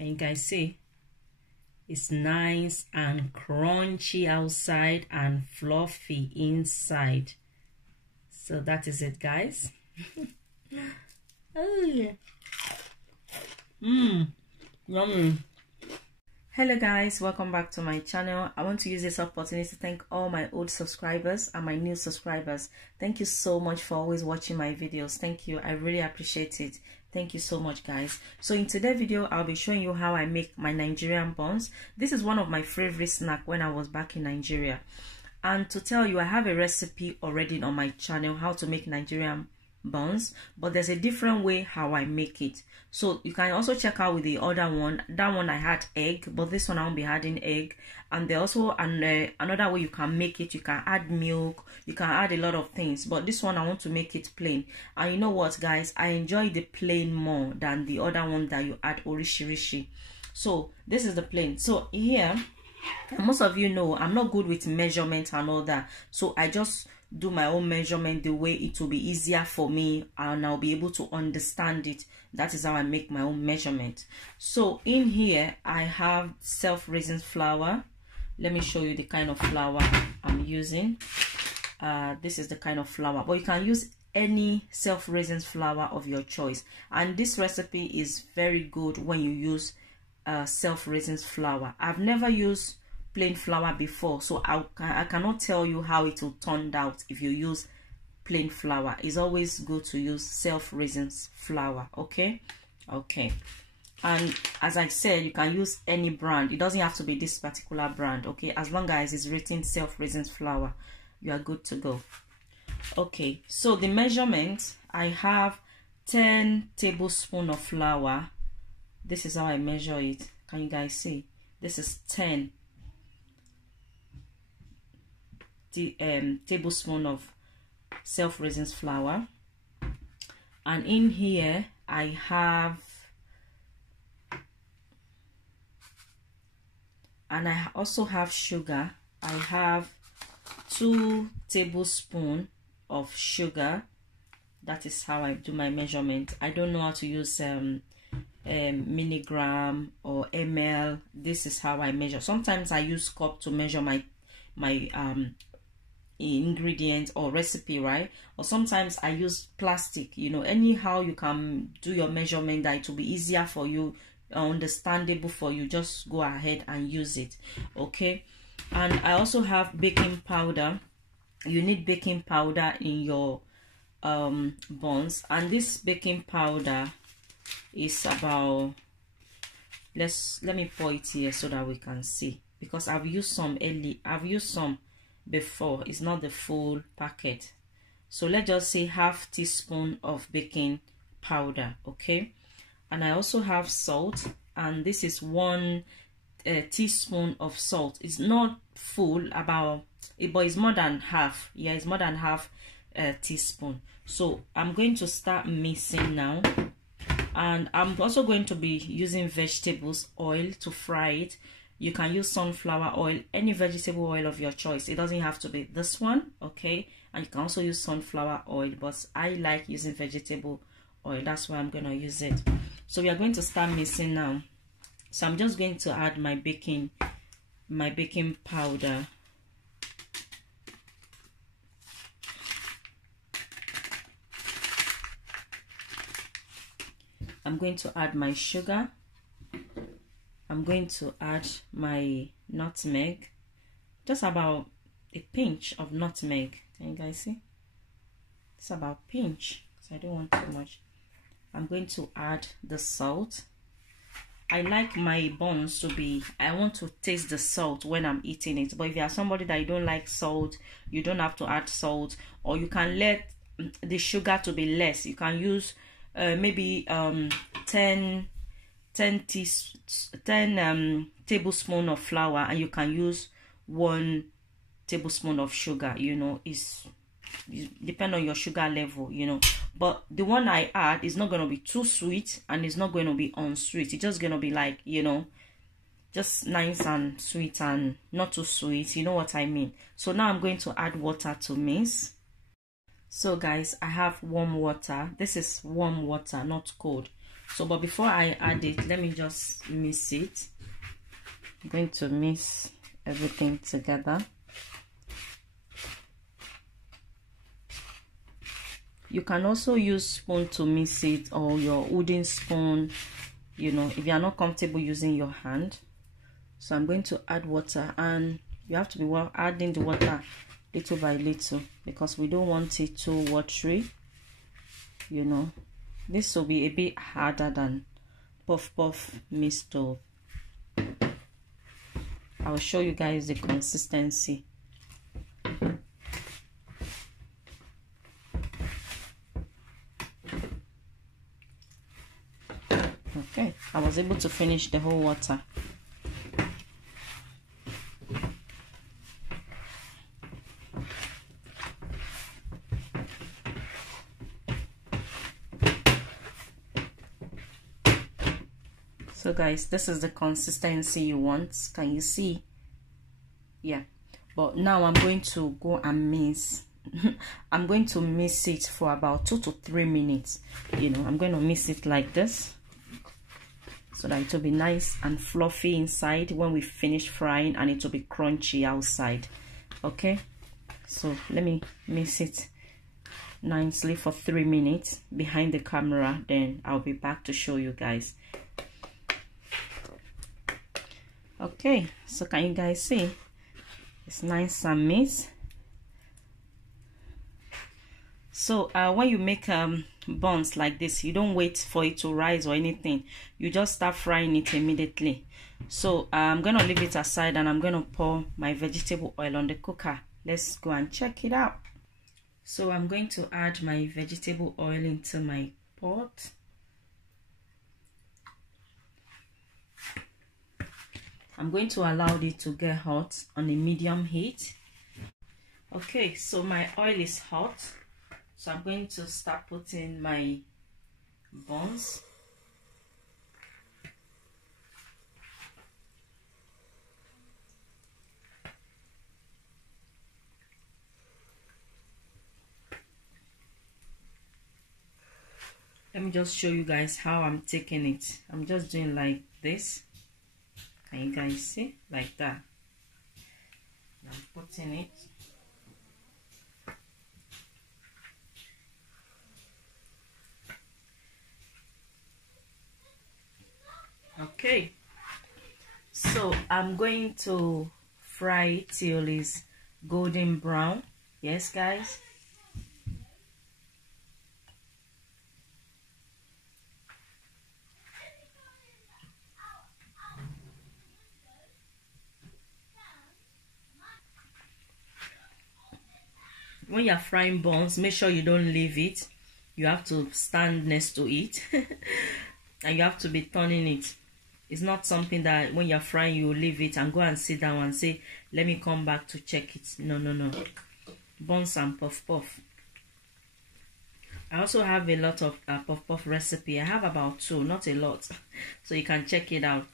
Can you guys see? It's nice and crunchy outside and fluffy inside. So that is it, guys. Oh yeah. Yummy. Hello guys, welcome back to my channel. I want to use this opportunity to thank all my old subscribers and my new subscribers. Thank you so much for always watching my videos. Thank you. I really appreciate it. Thank you so much, guys. So in today's video, I'll be showing you how I make my Nigerian buns. This is one of my favorite snacks when I was back in Nigeria. And to tell you, I have a recipe already on my channel how to make Nigerian buns, but there's a different way how I make it. So you can also check out with the other one. That one I had egg, but this one I won't be adding egg. And there's also another way you can make it. You can add milk, you can add a lot of things, but this one I want to make it plain. And you know what, guys, I enjoy the plain more than the other one that you add orishirishi. So this is the plain. So here, most of you know I'm not good with measurements and all that, so I just do my own measurement the way it will be easier for me and I'll be able to understand it. That is how I make my own measurement. So in here I have self-raising flour. Let me show you the kind of flour I'm using. This is the kind of flour, but you can use any self-raising flour of your choice, and this recipe is very good when you use self-raising flour. I've never used plain flour before, so I cannot tell you how it will turn out if you use plain flour. It's always good to use self-raising flour. Okay. And as I said, you can use any brand. It doesn't have to be this particular brand. Okay, as long as it's written self-raising flour, you are good to go. Okay, so the measurement, I have 10 tablespoons of flour. This is how I measure it. Can you guys see? This is 10 tablespoon of self-raising flour, and in here I also have sugar. I have 2 tablespoons of sugar. That is how I do my measurement. I don't know how to use milligram or ml. This is how I measure. Sometimes I use cup to measure my ingredient or recipe, right? Or sometimes I use plastic. You know, anyhow you can do your measurement that it will be easier for you, understandable for you. Just go ahead and use it. Okay. And I also have baking powder. You need baking powder in your buns, and this baking powder is about, let me pour it here so that we can see, because I've used some before. It's not the full packet, so let's just say half teaspoon of baking powder. Okay. And I also have salt, and this is 1 teaspoon of salt. It's not full, but it's more than half. Yeah, it's more than half teaspoon. So I'm going to start mixing now, and I'm also going to be using vegetables oil to fry it. You can use sunflower oil, any vegetable oil of your choice. It doesn't have to be this one. Okay. And you can also use sunflower oil, but I like using vegetable oil. That's why I'm going to use it. So we are going to start mixing now. So I'm just going to add my baking powder. I'm going to add my sugar. I'm going to add my nutmeg, just about a pinch of nutmeg. Can you guys see? It's about a pinch, so I don't want too much. I'm going to add the salt. I like my buns to be, I want to taste the salt when I'm eating it. But if you are somebody that you don't like salt, you don't have to add salt, or you can let the sugar to be less. You can use maybe 10 tablespoon of flour, and you can use 1 tablespoon of sugar. You know, it's depend on your sugar level, you know. But the one I add is not going to be too sweet, and it's not going to be unsweet. It's just going to be like, you know, just nice and sweet and not too sweet. You know what I mean? So now I'm going to add water to mix. So guys, I have warm water. This is warm water, not cold. So but before I add it, let me just mix it. I'm going to mix everything together. You can also use spoon to mix it, or your wooden spoon, you know, if you are not comfortable using your hand. So I'm going to add water, and you have to be adding the water little by little because we don't want it too watery, you know. This will be a bit harder than puff puff mixed dough. I'll show you guys the consistency. Okay, I was able to finish the whole water. So guys, this is the consistency you want. Can you see? Yeah. But now I'm going to go and mix. I'm going to mix it for about 2 to 3 minutes. You know, I'm going to mix it like this, so that it will be nice and fluffy inside when we finish frying, and it will be crunchy outside. Okay, so let me mix it nicely for 3 minutes behind the camera, then I'll be back to show you guys. Okay, so can you guys see? It's nice and mixed. So when you make buns like this, you don't wait for it to rise or anything. You just start frying it immediately. So I'm gonna leave it aside, and I'm gonna pour my vegetable oil on the cooker. Let's go and check it out. So I'm going to add my vegetable oil into my pot. I'm going to allow it to get hot on a medium heat. Okay, so my oil is hot. So I'm going to start putting my buns. Let me just show you guys how I'm taking it. I'm just doing like this. Can you guys see? Like that. I'm putting it. Okay. So I'm going to fry it till it's golden brown. Yes, guys. When you're frying buns, make sure you don't leave it. You have to stand next to it and you have to be turning it. It's not something that when you're frying you leave it and go and sit down and say, let me come back to check it. No, no, no. Buns and puff puff. I also have a lot of puff puff recipe. I have about 2, not a lot, so you can check it out.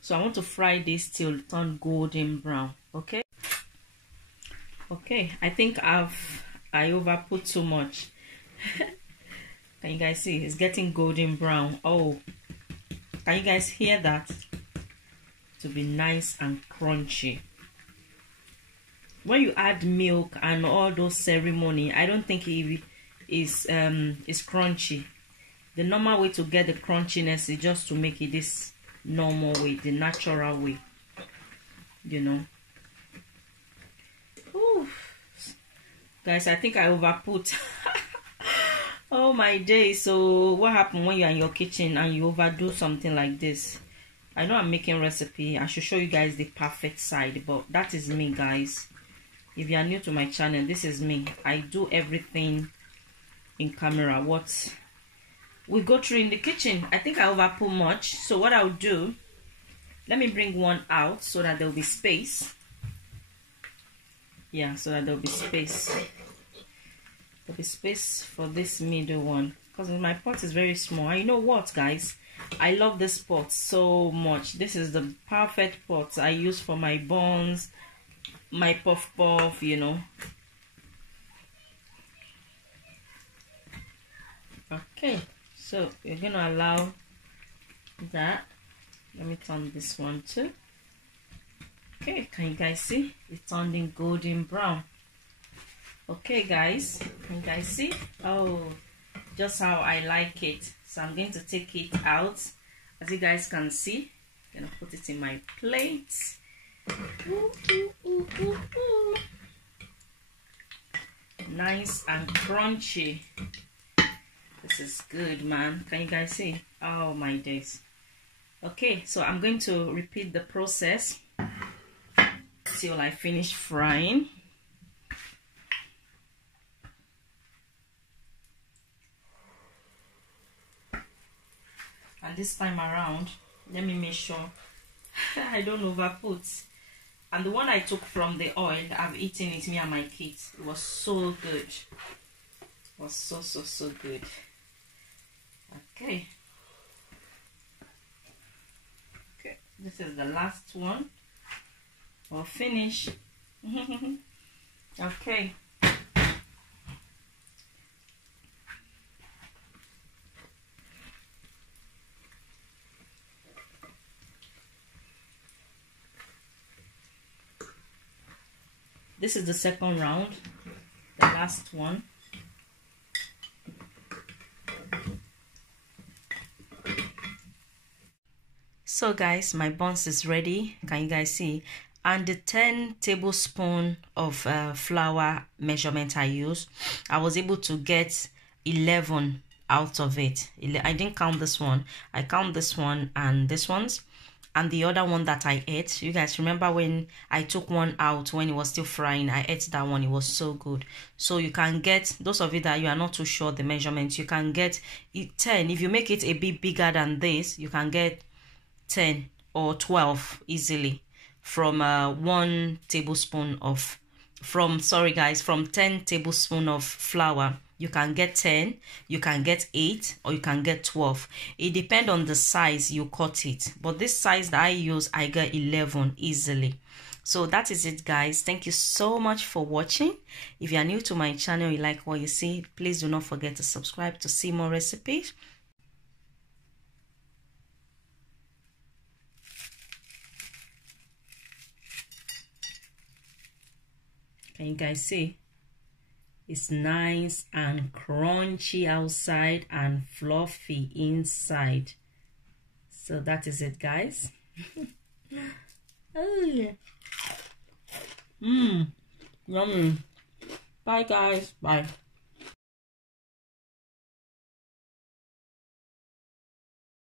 So I want to fry this till it turn golden brown. Okay. Okay, I think I over put too much. Can you guys see? It's getting golden brown. Oh, can you guys hear that? To be nice and crunchy. When you add milk and all those ceremony, I don't think it is crunchy. The normal way to get the crunchiness is just to make it this normal way, the natural way. You know. Guys, I think I overput. Oh my day. So what happened when you're in your kitchen and you overdo something like this? I know I'm making recipe. I should show you guys the perfect side, but that is me, guys. If you are new to my channel, this is me. I do everything in camera. What we go through in the kitchen. I think I overput much. So what I'll do, let me bring one out so that there'll be space. Yeah, so that there'll be space. There'll be space for this middle one, because my pot is very small. And you know what, guys? I love this pot so much. This is the perfect pot I use for my buns, my puff puff, you know. Okay, so you're gonna allow that. Let me turn this one too. Okay, can you guys see? It's turning golden brown. Okay guys, can you guys see? Oh, just how I like it. So I'm going to take it out. As you guys can see, I'm gonna put it in my plate. Ooh, ooh, ooh, ooh, ooh. Nice and crunchy. This is good, man. Can you guys see? Oh my days. Okay, so I'm going to repeat the process till I finish frying. And this time around, let me make sure I don't overput. And the one I took from the oil, I've eaten it, me and my kids. It was so good. It was so good. Okay. Okay, this is the last one. We'll finish. Okay. This is the second round, the last one. So guys, my buns is ready. Can you guys see? And the 10 tablespoons of flour measurement I used, I was able to get 11 out of it. I didn't count this one. I count this one and this one's. And the other one that I ate, you guys remember when I took one out when it was still frying, I ate that one. It was so good. So you can get, those of you that you are not too sure the measurements, you can get 10. If you make it a bit bigger than this, you can get 10 or 12 easily from 1 tablespoon of, from 10 tablespoons of flour. You can get 10, you can get 8, or you can get 12. It depends on the size you cut it. But this size that I use, I get 11 easily. So that is it, guys. Thank you so much for watching. If you are new to my channel, you like what you see, please do not forget to subscribe to see more recipes. Can you guys see? It's nice and crunchy outside and fluffy inside. So that is it, guys. Oh yeah. Yummy. Bye guys. Bye.